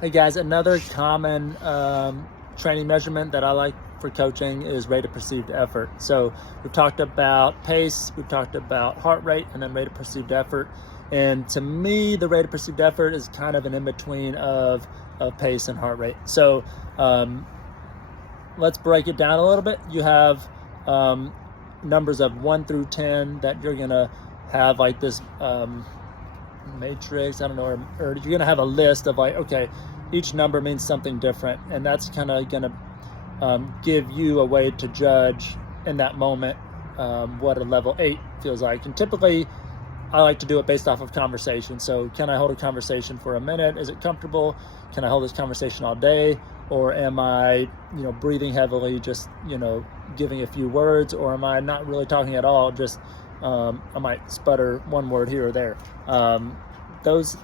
Hey guys, another common training measurement that I like for coaching is rate of perceived effort. So we've talked about pace, we've talked about heart rate, and then rate of perceived effort. And to me, the rate of perceived effort is kind of an in-between of pace and heart rate. So let's break it down a little bit. You have numbers of 1 through 10 that you're gonna have like this matrix, I don't know, or you're gonna have a list of like, okay, each number means something different, and that's kind of gonna give you a way to judge in that moment what a level 8 feels like. And typically I like to do it based off of conversation. So can I hold a conversation for a minute? Is it comfortable? Can I hold this conversation all day? Or am I, breathing heavily, just, giving a few words? Or am I not really talking at all? Just, I might sputter one word here or there. Those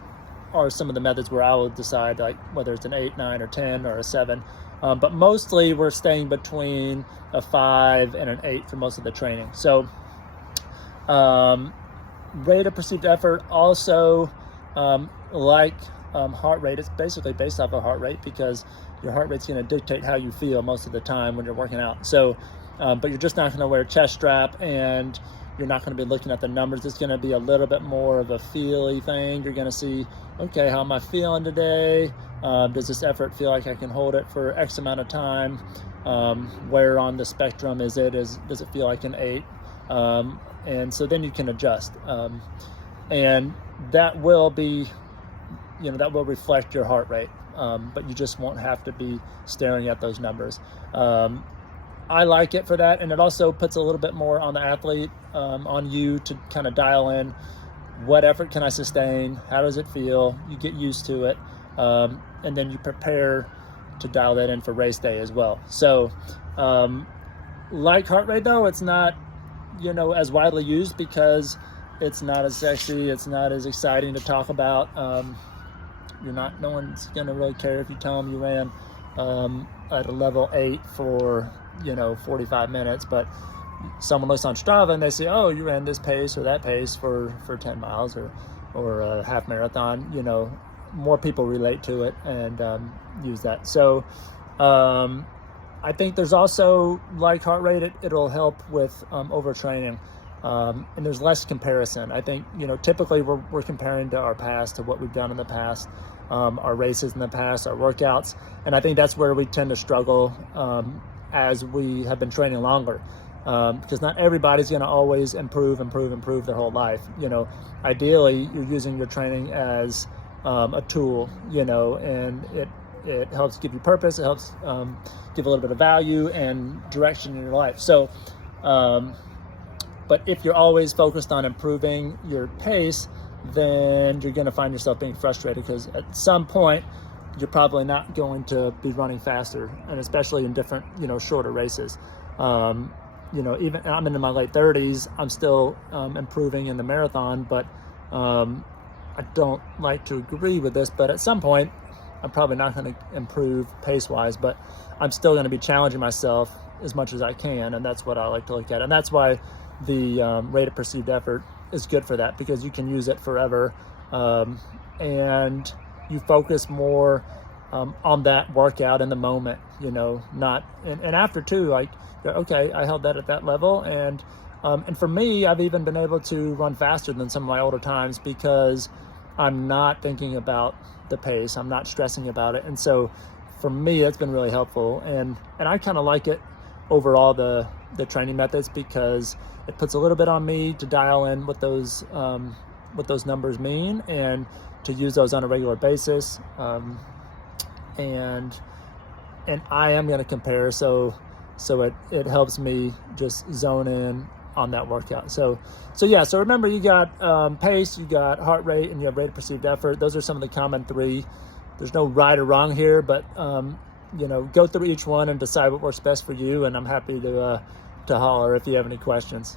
are some of the methods where I will decide like whether it's an 8, 9, or 10, or a 7. But mostly we're staying between a 5 and an 8 for most of the training. So, rate of perceived effort also, heart rate, it's basically based off of heart rate, because your heart rate's going to dictate how you feel most of the time when you're working out. So, but you're just not going to wear a chest strap, and you're not going to be looking at the numbers. It's going to be a little bit more of a feely thing. You're going to see, okay, how am I feeling today? Does this effort feel like I can hold it for X amount of time? Where on the spectrum is it? Does it feel like an 8? And so then you can adjust. And that will be, that will reflect your heart rate. But you just won't have to be staring at those numbers. I like it for that, and it also puts a little bit more on the athlete, on you to kind of dial in what effort can I sustain, how does it feel, you get used to it, and then you prepare to dial that in for race day as well. So like heart rate though, it's not as widely used because it's not as sexy, it's not as exciting to talk about. No one's gonna really care if you tell them you ran at a level 8 for 45 minutes, but someone looks on Strava and they say, oh, you ran this pace or that pace for 10 miles or a half marathon. More people relate to it and use that. So I think there's also, like heart rate, it'll help with overtraining, and there's less comparison. I think typically we're comparing to our past, to what we've done in the past, our races in the past, our workouts, and I think that's where we tend to struggle as we have been training longer, because not everybody's going to always improve their whole life. Ideally you're using your training as a tool, and it helps give you purpose, it helps give a little bit of value and direction in your life. So but if you're always focused on improving your pace, then you're going to find yourself being frustrated, because at some point you're probably not going to be running faster, and especially in different, shorter races. Even I'm into my late 30s, I'm still improving in the marathon, but I don't like to agree with this, but at some point I'm probably not going to improve pace-wise, but I'm still going to be challenging myself as much as I can, and that's what I like to look at. And that's why the rate of perceived effort is good for that, because you can use it forever, and you focus more on that workout in the moment, not, and after too, like, okay, I held that at that level. And for me, I've even been able to run faster than some of my older times, because I'm not thinking about the pace, I'm not stressing about it. And so for me, that's been really helpful. And I kind of like it overall, the training methods, because it puts a little bit on me to dial in what those numbers mean, and to use those on a regular basis. And I am going to compare, so it helps me just zone in on that workout. So remember, you got pace, you got heart rate, and you have rate of perceived effort. Those are some of the common 3. There's no right or wrong here, but go through each one and decide what works best for you. And I'm happy to holler if you have any questions.